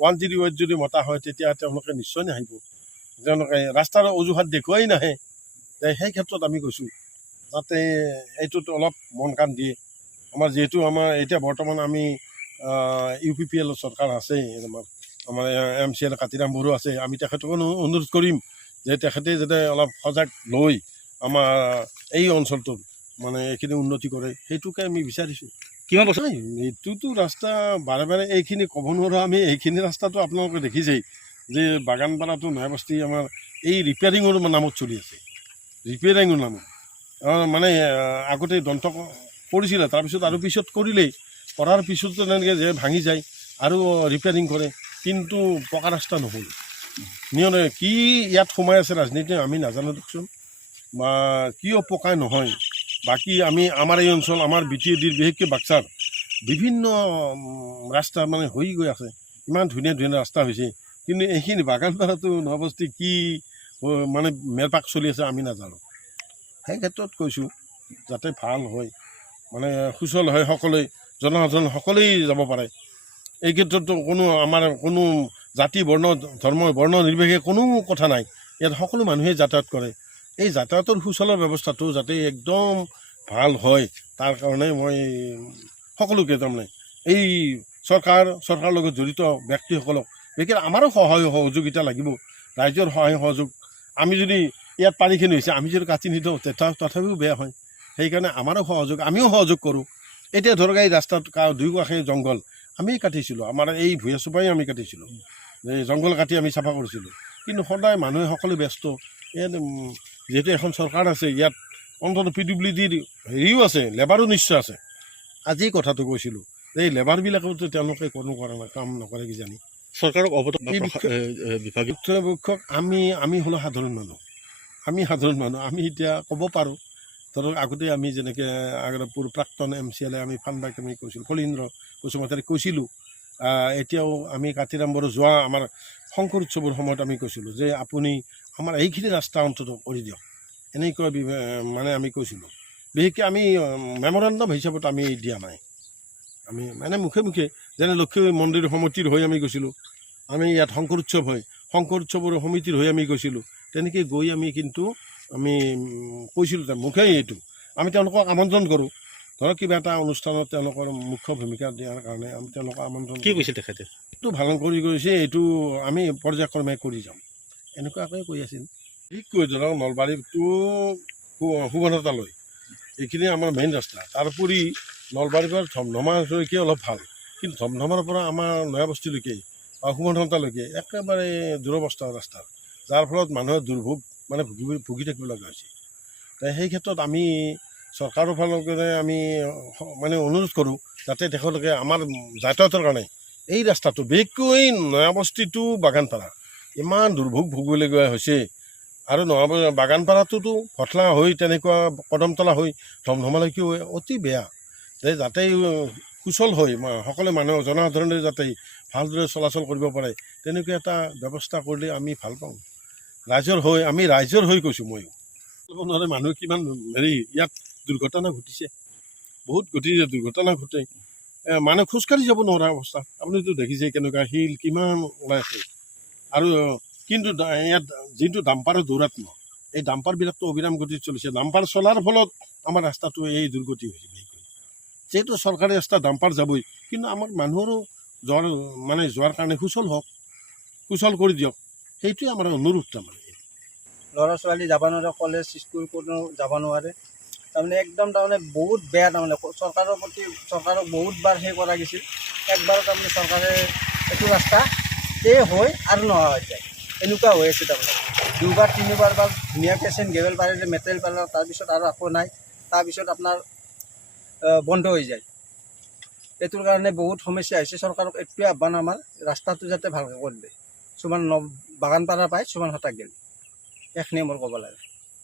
108 যদি মতা হয় তেতিয়া তেওঁলোকে নিশ্চয় নাহিব, তেওঁলোকে ৰাস্তাৰ অজুহাত দেখুৱাই নাহে। সেই ক্ষেত্ৰত আমি কৈছোঁ যাতে এইটোত অলপ মন কাণ দিয়ে। আমাৰ যিহেতু আমাৰ এতিয়া বৰ্তমান আমি UPPL চৰকাৰ আছে, আমাৰ MCL কাতিৰাম বড়ো আছে, আমি তেখেতকো অনুৰোধ কৰিম যে তেখেতে যাতে অলপ সজাগ লৈ আমাৰ এই অঞ্চলটোত মানে এইখিনি উন্নতি কৰে, সেইটোকে আমি বিচাৰিছোঁ। কিমান বছৰ এইটোতো ৰাস্তা বাৰে বাৰে এইখিনি ক'ব নোৱাৰোঁ আমি। এইখিনি ৰাস্তাটো আপোনালোকে দেখিছেই যে বাগানপাৰাটো নয়াবস্তি আমাৰ এই ৰিপেয়াৰিঙৰ নামত চলি আছে, ৰিপেয়াৰিঙৰ নামত মানে আগতে দন্ত কৰিছিলে, তাৰপিছত আৰু পিছত কৰিলেই, কৰাৰ পিছত তেনেকৈ যে ভাঙি যায় আৰু ৰিপেয়াৰিং কৰে, কিন্তু পকা ৰাস্তা নহ'ল। নিয়নে কি ইয়াত সোমাই আছে ৰাজনীতি আমি নাজানো দিয়কচোন, বা কিয় পকা নহয়। বাকী আমাৰ এই অঞ্চল, আমাৰ BTADৰ বিশেষকৈ বাক্সাৰ বিভিন্ন ৰাস্তা মানে হৈ গৈ আছে, ইমান ধুনীয়া ধুনীয়া ৰাস্তা হৈছে, কিন্তু এইখিনি বাগানপাৰাটো নয়াবস্তি কি মানে মেৰপাক চলি আছে আমি নাজানো। সেই ক্ষেত্ৰত কৈছোঁ যাতে ভাল হয়, মানে সুচল হয়, সকলোৱে জনসাধাৰণ সকলোৱেই যাব পাৰে। এই ক্ষেত্ৰতো আমাৰ কোনো জাতি বৰ্ণ নিৰ্বিশেষে কোনো কথা নাই, ইয়াত সকলো মানুহে যাতায়াত কৰে। এই যাতায়াতৰ সুচলৰ ব্যৱস্থাটো যাতে একদম ভাল হয়, তাৰ কাৰণে মই সকলোকে তাৰমানে এই চৰকাৰৰ লগত জড়িত ব্যক্তিসকলক বিশেষকৈ আমাৰো সহায় সহযোগিতা লাগিব, ৰাইজৰ সহায় সহযোগ। আমি যদি ইয়াত পানীখিনি হৈছে আমি যদি কাটি নিদিওঁ তথাপিও বেয়া হয়, সেইকাৰণে আমাৰো আমিও সহযোগ কৰোঁ। এতিয়া ধৰক এই ৰাস্তাত দুই কাষে জংঘল আমি কাটিছিলোঁ, আমাৰ এই ভূঞা চোপাই আমি কাটিছিলোঁ, এই জংঘল কাটি আমি চাফা কৰিছিলোঁ, কিন্তু সদায় মানুহে সকলো ব্যস্ত। ইয়াত যিহেতু এখন চৰকাৰ আছে, ইয়াত অন্ততঃ PWDৰ হেৰিও আছে, লেবাৰো নিশ্চয় আছে। আজি কথাটো কৈছিলোঁ এই লেবাৰবিলাকেওতো তেওঁলোকে কোনো কাম নকৰে কিজানি। চৰকাৰক অৱগত বিভাগীয় আমি হ'লোঁ সাধাৰণ মানুহ, আমি এতিয়া ক'ব পাৰোঁ। ধৰক আগতে আমি যেনেকৈ প্ৰাক্তন MCL আমি ফানবাক আমি কৈছিলোঁ, ফলীন্দ্ৰ কুচুমাতাৰীক কৈছিলোঁ। এতিয়াও আমি কাতিৰাম বড়ো যোৱা আমাৰ শংকৰ উৎসৱৰ সময়ত আমি কৈছিলোঁ যে আপুনি আমাৰ এইখিনি ৰাস্তা অন্তত কৰি দিয়ক, এনেকুৱা মানে আমি কৈছিলোঁ। বিশেষকৈ আমি মেমৰেণ্ডাম হিচাপত আমি দিয়া নাই, আমি মানে মুখে যেনে লক্ষ্মী মন্দিৰ সমিতিৰ হৈ আমি গৈছিলোঁ, আমি ইয়াত শংকৰ উৎসৱ হয়, শংকৰ উৎসৱৰ সমিতিৰ হৈ আমি গৈছিলোঁ। তেনেকৈ গৈ আমি কিন্তু আমি কৈছিলোঁ মুখেই এইটো আমি তেওঁলোকক আমন্ত্ৰণ কৰোঁ। ধৰক কিবা এটা অনুষ্ঠানত তেওঁলোকৰ মুখ্য ভূমিকা দিয়াৰ কাৰণে আমি তেওঁলোকক আমন্ত্ৰণ কি কৈছিল তেখেতে? এইটো ভাল কৰি গৈছে, এইটো আমি পৰ্যায়ক্ৰমে কৰি যাম এনেকুৱাকৈ কৈ আছিল। ঠিক কৈ ধৰক নলবাৰীটো সুবৰ্ণতালৈ এইখিনি আমাৰ মেইন ৰাস্তা, তাৰোপৰি নলবাৰীৰ পৰা ধমধমালৈকে অলপ ভাল, কিন্তু ধমধমাৰ পৰা আমাৰ নয়াবস্তিলৈকে বা সুবৰ্ণতালৈকে একেবাৰে দুৰৱস্থা ৰাস্তা, যাৰ ফলত মানুহৰ দুৰ্ভোগ মানে ভুগি থাকিব লগা হৈছে। সেই ক্ষেত্ৰত আমি চৰকাৰৰ ফালৰ পৰা আমি মানে অনুৰোধ কৰোঁ যাতে তেখেতলোকে আমাৰ যাতায়াতৰ কাৰণে এই ৰাস্তাটো বিশেষকৈ নয়াবস্তি টু বাগানপাৰা ইমান দুৰ্ভোগ ভুগিবলগীয়া হৈছে। আৰু বাগানপাৰাটোতো ভঠলা হৈ তেনেকুৱা কদমতলা হৈ ধমধমালৈকে অতি বেয়া, যাতে সুচল হৈ সকলো মানুহ জনসাধাৰণে যাতে ভালদৰে চলাচল কৰিব পাৰে তেনেকুৱা এটা ব্যৱস্থা কৰিলে আমি ভাল পাওঁ। আমি ৰাইজৰ হৈ কৈছোঁ, ময়ো নোৱাৰে মানুহ কিমান ইয়াত দুৰ্ঘটনা ঘটিছে, বহুত দুৰ্ঘটনা ঘটে, মানুহ খোজকাঢ়ি যাব নোৱাৰা অৱস্থা। আপুনিতো দেখিছে কেনেকুৱা শিল কিমান ওলাই আছে। আৰু কিন্তু ইয়াত যিটো ডাম্পাৰৰ দৌৰাত্ম, এই ডাম্পাৰবিলাকতো অবিৰাম গতিত চলিছে, ডাম্পাৰ চলাৰ ফলত আমাৰ ৰাস্তাটো এই দুৰ্গতি হৈছে। যিহেতু চৰকাৰী ৰাস্তা ডাম্পাৰ যাবই, কিন্তু আমাৰ মানুহৰো যোৱাৰ কাৰণে সুচল কৰি দিয়ক, সেইটোৱে আমাৰ অনুৰোধ। তাৰমানে ল'ৰা ছোৱালী যাব নোৱাৰে, কলেজ স্কুল কোনো যাব নোৱাৰে, তাৰমানে একদম বহুত বেয়া। তাৰমানে চৰকাৰক বহুতবাৰ কৰা গৈছিল, একবাৰ তাৰমানে চৰকাৰে এইটো ৰাস্তা হৈ আৰু নোহোৱা হৈ যায়, এনেকুৱা হৈ আছে। তাৰমানে দুবাৰ তিনিবাৰ বা ধুনীয়াকৈ গ্ৰেভেল পাৰিলে মেটেৰিয়েল পাৰিলে, তাৰপিছত আৰু আকৌ নাই, তাৰপিছত আপোনাৰ বন্ধ হৈ যায়। এইটোৰ কাৰণে বহুত সমস্যা হৈছে। চৰকাৰক এইটোৱে আহ্বান আমাৰ, ৰাস্তাটো যাতে ভালকৈ কৰি দিয়ে, চুমান বাগানপাৰা পায় চুমান হতাক গেল, এইখিনিয়ে মোৰ ক'ব লাগে।